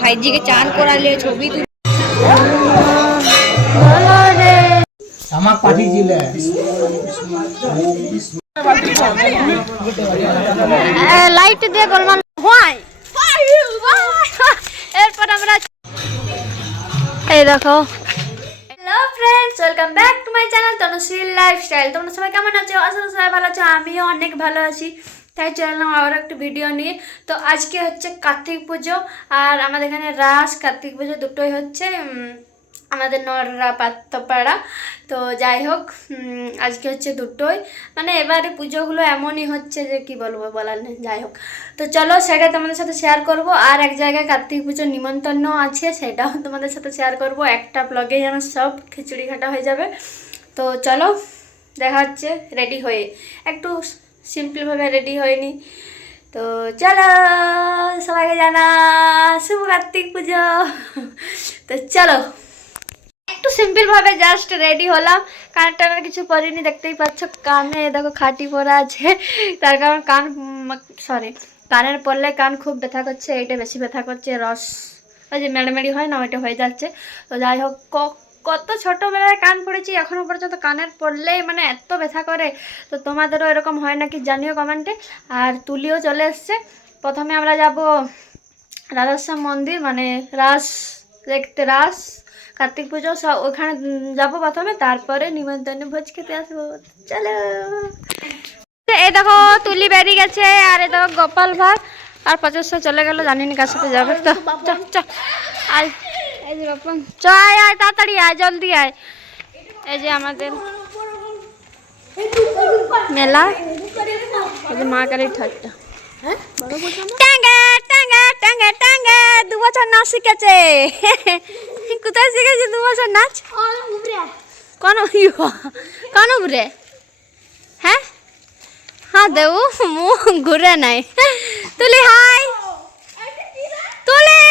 ভাইজিকে চান করালে ছবি তুলে আমাক পাঠিয়েছিলে লাইট দিয়ে গোলমাল হয় এরপর আমরা এই দেখো। Hello friends welcome back to my channel তনুশ্রীল lifestyle তোমরা সবাই কেমন আছো? করি সবাই ভালো আছো আমিও অনেক ভালো আছি। তাই চললাম আবার একটা ভিডিও নিয়ে। তো আজকে হচ্ছে কার্তিক পুজো, আর আমাদের এখানে রাস, কার্তিক পুজো দুটোই হচ্ছে আমাদের নররা পাত্রপাড়া তো যাই হোক আজকে হচ্ছে দুটোই। মানে এবারে পুজোগুলো এমনই হচ্ছে যে কি বলব বলার নেই, যাই হোক। তো চলো সেটা তোমাদের সাথে শেয়ার করব। আর এক জায়গায় কার্তিক পুজোর নিমন্ত্রণ আছে, সেটাও তোমাদের সাথে শেয়ার করব। একটা ব্লগে যেন সব খিচুড়ি ঘাটা হয়ে যাবে। তো চলো, দেখা হচ্ছে রেডি হয়ে। একটু সিম্পলভাবে রেডি হয়নি। তো চলো সবাইকে জানা শুভ কার্তিক পুজো। তো চলো। একটু সিম্পল ভাবে জাস্ট রেডি হলাম। কান টানার কিছু পরিনি, দেখতেই পাচ্ছ কানে দেখো খাটি পরা আছে। তার কারণ কান সরি কানের পরলে কান খুব ব্যথা করছে, এইটা বেশি ব্যথা করছে, রস। ওই যে মেড়মেড়ি হয় না, ওইটা হয়ে যাচ্ছে। তো যাই হোক ক- কত ছোটোবেলায় কান পড়েছি এখনও পর্যন্ত কানের পড়লেই মানে এত ব্যথা করে। তো তোমাদেরও এরকম হয় নাকি জানিও কমেন্টে। আর তুলিও চলে এসছে। প্রথমে আমরা যাব রাধাশ্যাম মন্দির মানে রাস দেখতে, রাস, কার্তিক পুজো, সব ওখানে যাব প্রথমে, তারপরে নিমন্ত্রণে, ভোজ খেতে আসব। চলো। এই দেখো, তুলি বেরিয়ে গেছে, আর এই দেখো গোপাল ভাগ আর পঁচাশশো চলে গেল জানি না কার সাথে যাবে। তো, চ চ। আয় এই যে বাপন চ আয়, তাড়াতাড়ি আয়, জলদি আয়। এই যে আমাদের মেলা। এই যে মা কালীর ঠাট্টা। দু বছর নাচ শিখেছে। কোথায় শিখেছে দু বছর নাচ? কোন কোন উপরে হ্যাঁ? হ্যাঁ দেবু মুখ ঘুরে নাই। তুলি, হাই। তুলি!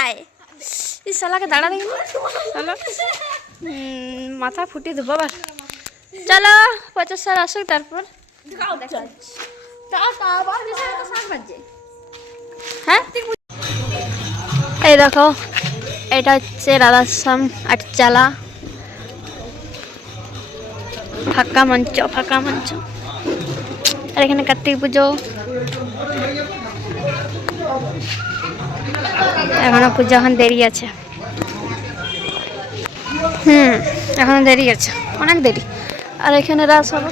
হাই এই শালাকে দাঁড়া দেখি। উম, মাথা ফুটিয়ে দেবো আবার। চলো পঞ্চাশ সাল আসুক তারপর। হ্যাঁ? এই দেখো এটা হচ্ছে রাধাশ্যাম আটচালা। ফাঁকা মঞ্চ ফাঁকা মঞ্চ। আর এখানে কার্তিক পুজো। এখনও পুজো এখন দেরি আছে। হুম, এখনও দেরি আছে। অনেক দেরি। আর এখানে রাস হবে।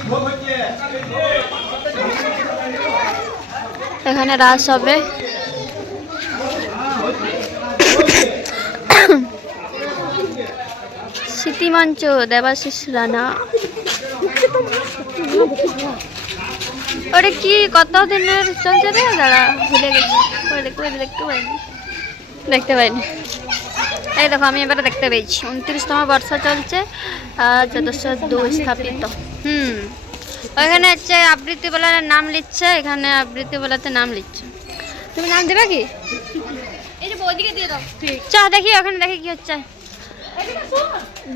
এখানে রাস হবে। স্মৃতিমঞ্চ দেবাশিস রানা। ওটা কি কত দিনের চলছে রে? দাঁড়া, ভুলে গেছি। দেখতে পাইনি দেখতে পাইনি। এই দেখো আমি এবারে দেখতে পেয়েছি। উনত্রিশতম বর্ষ চলছে আর চোদ্দশো দুই স্থাপিত হুম। ওইখানে হচ্ছে আবৃত্তি বলার নাম লিখছে এখানে আবৃত্তি বলাতে নাম লিখছে। তুমি নাম দেবে কি? চ দেখি ওখানে দেখি কি হচ্ছে।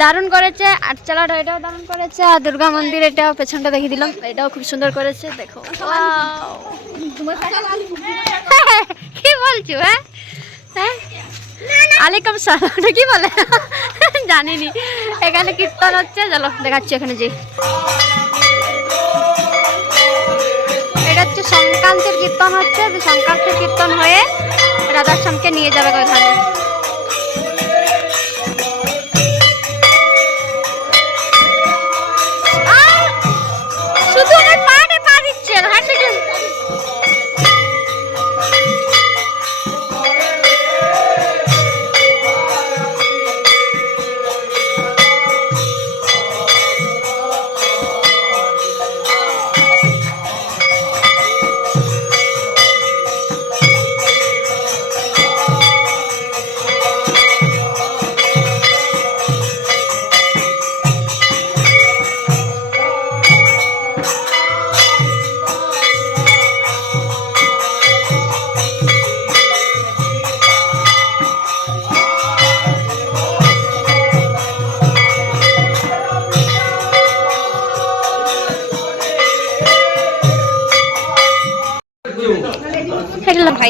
দারুণ করেছে আটচালাটা এটাও দারুণ করেছে আর দুর্গা মন্দির এটাও পেছনটা দেখিয়ে দিলাম এটাও খুব সুন্দর করেছে দেখো! কি বলছো হ্যাঁ? হ্যাঁ? আলাইকুম সালাম। কি বলে? জানিনি। এখানে কীর্তন হচ্ছে। চলো, দেখাচ্ছি এখানে যে এটা হচ্ছে সংক্রান্তির কীর্তন হচ্ছে। সংক্রান্তির কীর্তন হয়ে রাধাশ্যামকে নিয়ে যাবে ওইখানে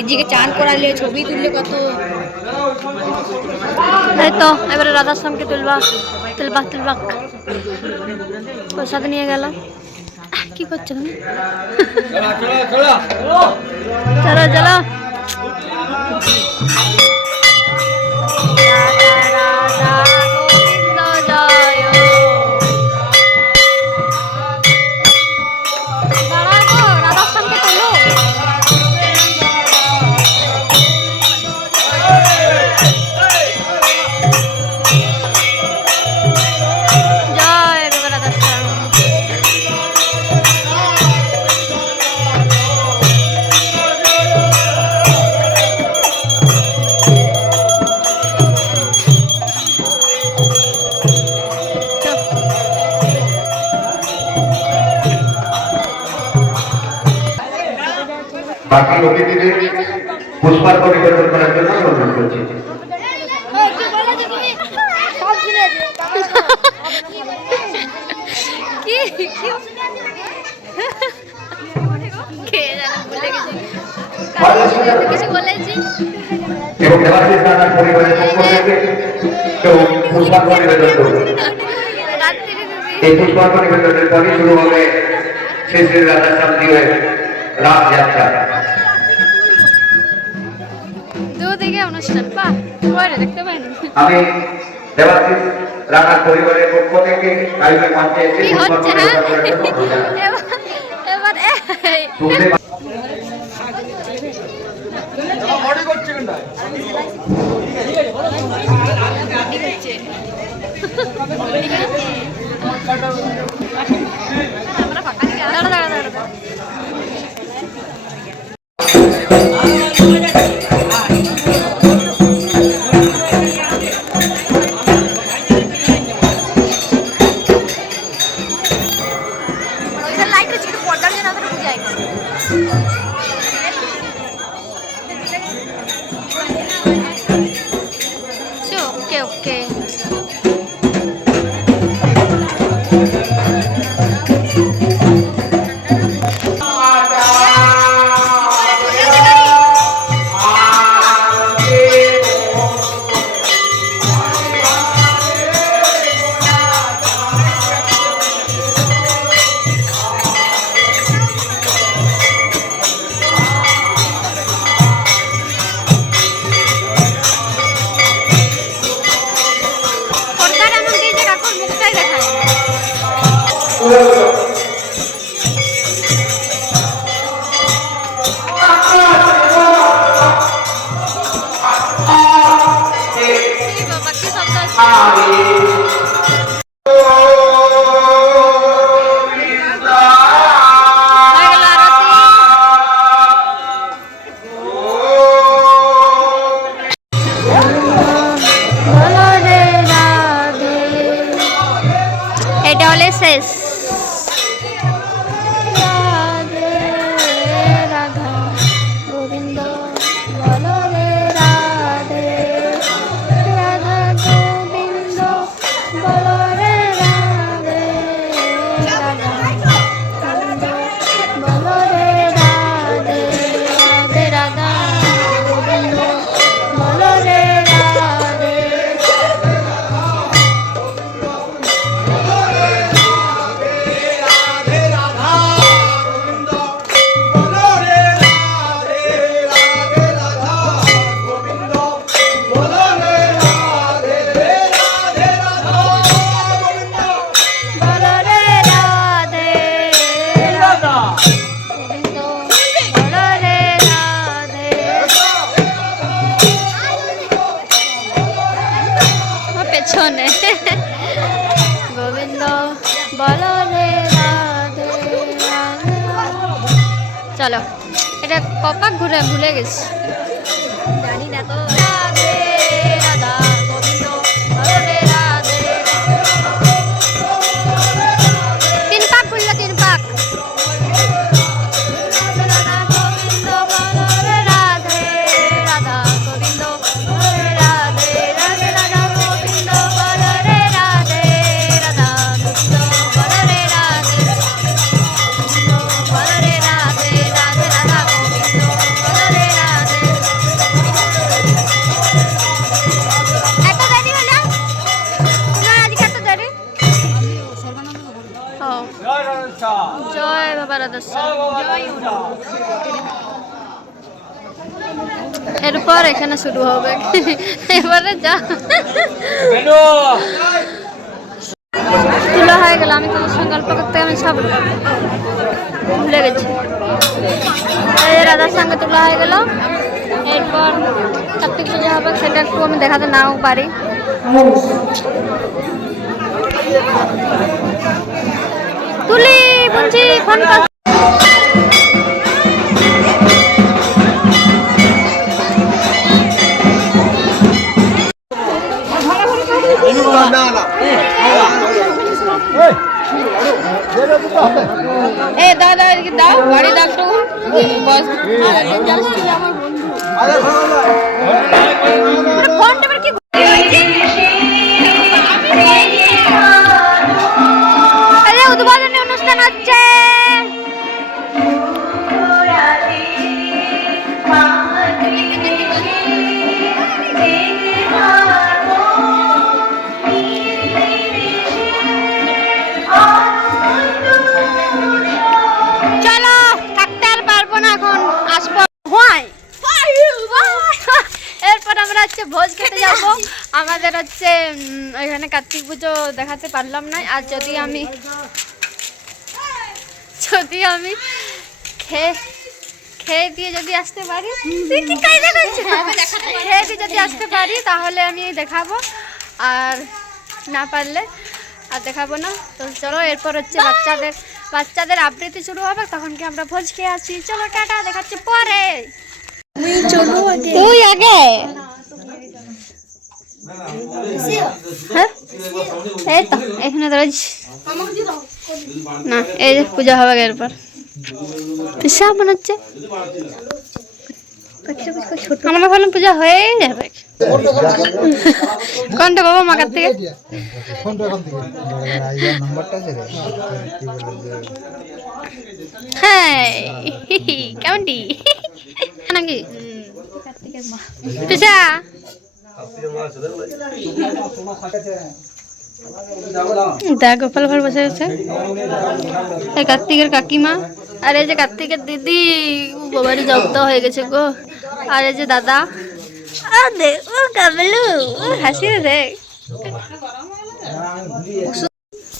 ভাইজিকে চান করালে ছবি তুললে কত? এই তো এবারে রাধাশ্যামকে তুলবা তুলবা তুলবা। প্রসাদ নিয়ে গেল। কি করছ তুমি? চলো চলো। বাকি অতিথিদের পুষ্পার্ঘ নিবেদন করার জন্য অনুরোধ করছি। এবং দেবাশিস রানার পরিবারের পক্ষ থেকে কেউ পুষ্পার্ঘ নিবেদন করবে। এই পুষ্পার্ঘ নিবেদনের পরই শুরু হবে শ্রী শ্রী রাধা শান্তির রাত যাত্রা। দুদিকে অনুষ্ঠান। বাহ পরে দেখতে পাইনি। আমি দেবাশিস রানার পরিবারের পক্ষ থেকে কালকে মঞ্চে এসে কি হচ্ছে হ্যাঁ। এবার এবার ঘুরে ভুলে গেছি। জানি না তো। এরপর এখানে শুরু হবে। এবারে যা। তুলা হয়ে গেল আমি তোমার সঙ্গে গল্প করতে আমি সব ভুলে গেছি। রাধার সঙ্গে তোলা হয়ে গেল। এরপর কার্তিক পুজো হবে সেটা একটু আমি দেখাতে নাও পারি। তুলি বলছি ফোন এ দাও এদিকে দাও বাড়ি দাও একটু। বস। উদ্বোধনী অনুষ্ঠান হচ্ছে। হচ্ছে ভোজ খেতে যাব। আমাদের হচ্ছে এখানে কার্তিক পুজো দেখাতে পারলাম না। আর যদি আমি যদি আমি খেয়ে খেয়ে দিয়ে যদি আসতে পারি করছিস? খেয়ে দিয়ে যদি আসতে পারি তাহলে আমি দেখাবো। আর না পারলে আর দেখাবো না। তো চলো এরপর হচ্ছে বাচ্চাদের বাচ্চাদের আবৃত্তি শুরু হবে। তখন কি আমরা ভোজ খেয়ে আসি? চলো টাটা দেখাচ্ছি পরে। তুই আগে। হ্যাঁ এই তো এখানে রয়েছে না এই যে পূজা হবে এরপর পিসা মনে হচ্ছে আমরা ভাবলাম পূজা হয়েই যাবে কোনটা বাবা মাকার থেকে হ্যাঁ কেমনটি নাকি পিসা দেখ গোপাল ভাই বসে আছে। এই কার্তিকের কাকিমা। আর এই যে কার্তিকের দিদি বাবারই জব্দ হয়ে গেছে গো। আর এই যে দাদা। ও দেখ ও কাবলু হাসি দেখ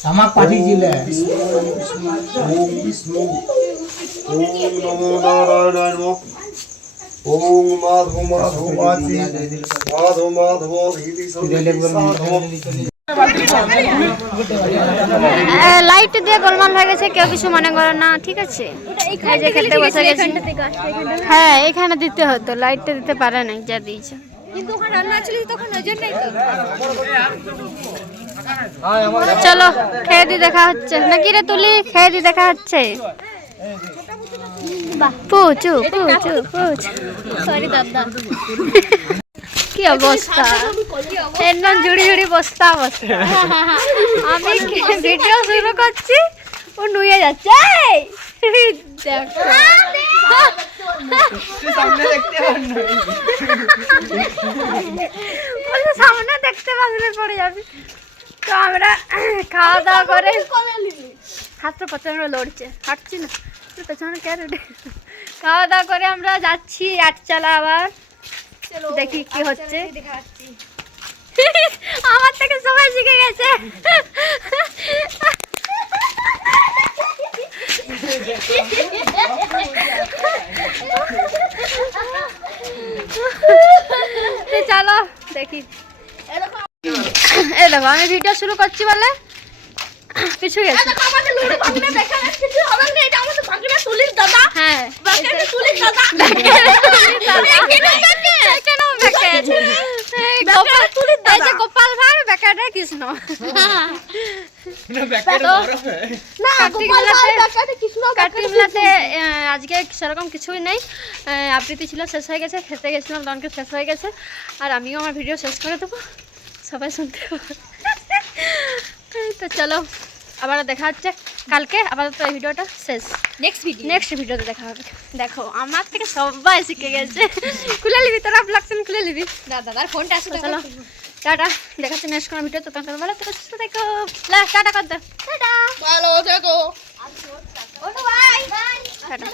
আমার পাঠিয়েছিলে ওম নমো নারায়ণায় নমঃ। ওম মাধব মাধব মাছি মাধব মাধব ধীতি লাইট দিয়ে গোলমাল হয়ে গেছে কেউ কিছু মনে করে না ঠিক আছে যে খেতে বসে গেছি হ্যাঁ এখানে দিতে হতো লাইটটা দিতে পারে নাই যা দিয়েছে কিন্তু ওখানে রান্না ছিল তখন ওই জন্যই তো চলো খেয়ে দি দেখা হচ্ছে নাকি রে তুলি খেয়ে দি দেখা হচ্ছে পুচু পুচু পুচু। সরি দাদা। কি অবস্থা? একদম জুড়ি জুড়ি বস্তা অবস্থা আমি ভিডিও শুরু করছি? ও নুয়ে যাচ্ছে! দেখো। সামনে দেখতে পাবলে পড়ে যাবি। তো আমরা খাওয়া দাওয়া করে হাতটা প্রচণ্ড লড়ছে। হাঁটছি না। তো পেছনে কেন? খাওয়া দাওয়া করে আমরা যাচ্ছি আটচালা আবার। দেখি কি হচ্ছে। আমার থেকে সবাই শিখে গেছে। চলো দেখি। এই দেখো। আমি ভিডিও শুরু করছি বলে। কিছু গেছে। হ্যাঁ। আহ, আজকে সেরকম কিছুই নেই। আবৃত্তি ছিল শেষ হয়ে গেছে খেতে গেছিলাম দনকে শেষ হয়ে গেছে। আর আমিও আমার ভিডিও শেষ করে দেবো। সবাই শুনতে পাবে। তো চলো আবার দেখা হচ্ছে কালকে আপাতত এই ভিডিওটা শেষ। নেক্সট ভিডিও নেক্সট ভিডিওতে দেখা হবে। দেখো আমার থেকে সবাই শিখে গেছে। খুলে নিবি তোরা ব্লগসন খুলে নিবি। দাদা দাদার ফোনটা আসে তো চলো টাটা। দেখাচ্ছে নেক্সট কোনো ভিডিও তো। তোমার ভালো তো সুস্থ থেকো। টাটা কর দাও টাটা। ভালো থেকো। Bye bye tata.